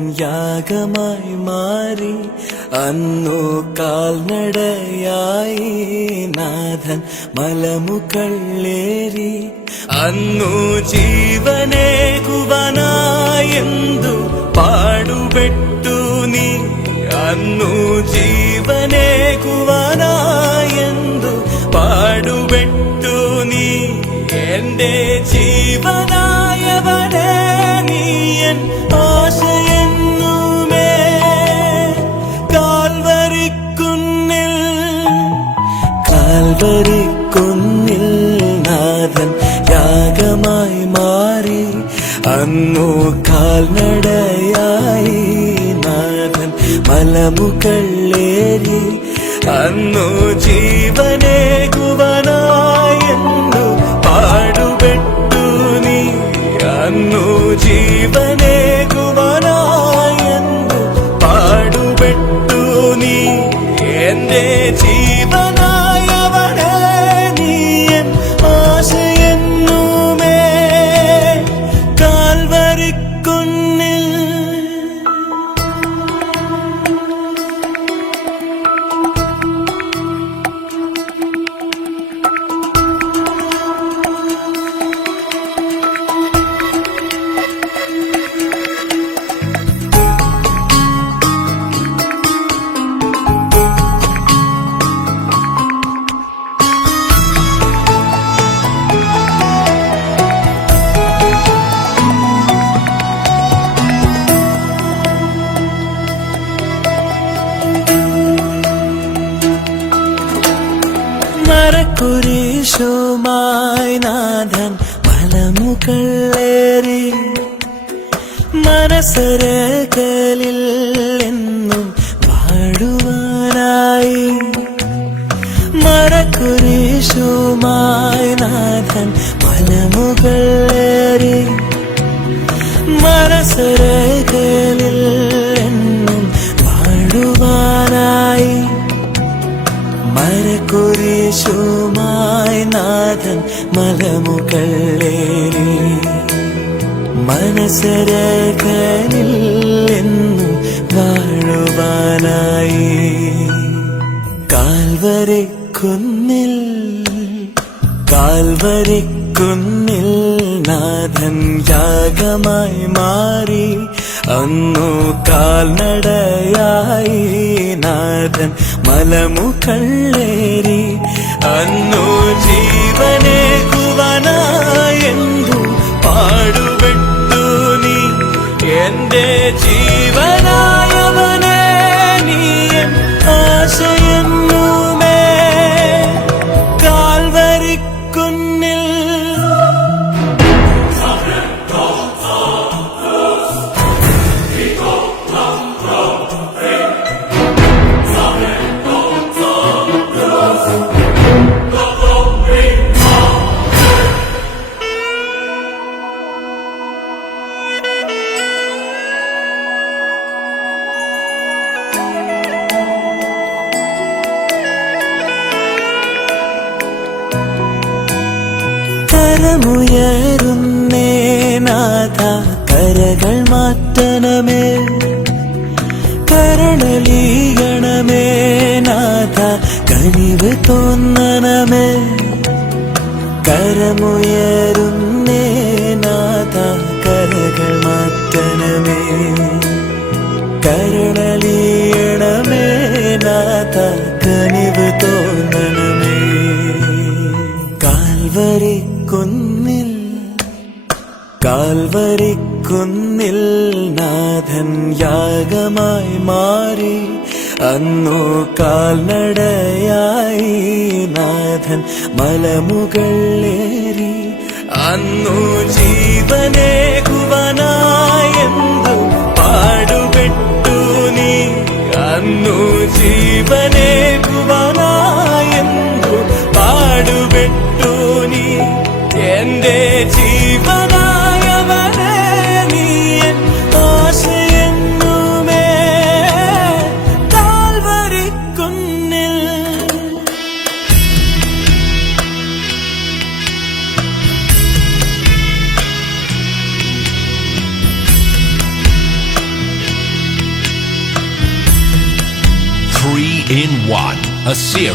യാഗമായി മാറി. അന്നു കാൽനടയായി നാഥൻ മലമുകളേറി. അന്നു ജീവനേകുവാനായെന്തു പാടുപെട്ടു നീ. അന്നു ജീവനേകുവാനായെന്തു പാടുപെട്ടു നീ. എന്റെ ജീവനായവനെ നീയൻ ആശയെന്നുമേ. കാൽവരിക്കുന്നിൽ നാഥൻ യാഗമായി മാറി. അന്നു കാൽനടയായി നാഥൻ മലമുകളേറി. അന്നു ജീവനേകുവാനായെന്നു പാടുപെട്ടു നീ. അന്നു ജീവനേകുവാനായെന്നു പാടുപെട്ടു നീ. എന്റെ ജീവനായവനെ നീയൻ ആശയെന്നുമേ. കാൽവരിക്കുന്നിൽ കുരിശുമായി നാഥൻ മലമുകളേറി. മനസ്സരകളിൽ എന്നും പാടുവാനായി. മരക്കുരിശുമായി നാഥൻ മലമുകളേറി. മനസ്സരകളിൽ എന്നും പാടുവാനായി. മരക്കുരിശുമായി നാഥൻ മലമുകളേറി. മനസ്സരകളിൽ എന്നും വാഴുവാനായി. കാൽവരിക്കുന്നിൽ നാഥൻ യാഗമായി മാറി. അന്നു കാൽനടയായി നാഥൻ മലമുകളേറി. അന്നു ജീവനേകുവാനായെന്തു പാടുപെട്ടു നീ. എന്റെ ജീവനായവനെ നീയൻ ആശയെന്നുമേ. കാൽവരിക്കുന്നിൽ കരമുയരുന്നേ നാഥ കരകൾ മാറ്റണമേ. കരണലീകണമേ നാഥ കനിവ് തോന്നണമേ. കരമുയരുന്നേ നാഥ കരകൾ മാറ്റണമേ. കരണലീകണമേ നാഥ കനിവ് തോന്നണമേ. കാൽവരിക്കുന്നിൽ നാഥൻ യാഗമായി മാറി. അന്നു കാൽനടയായി നാഥൻ മലമുകളേറി. അന്നു ജീവനേകുവാനായെന്തു പാടുപെട്ടു നീ. അന്നു ജീവനേകുവാനായെന്തു പാടുപെട്ടു നീ. എന്റെ ജീവനായവനെ നീയൻ ആശയെന്നുമേ. കാൽവരിക്കുന്നിൽ in One, a series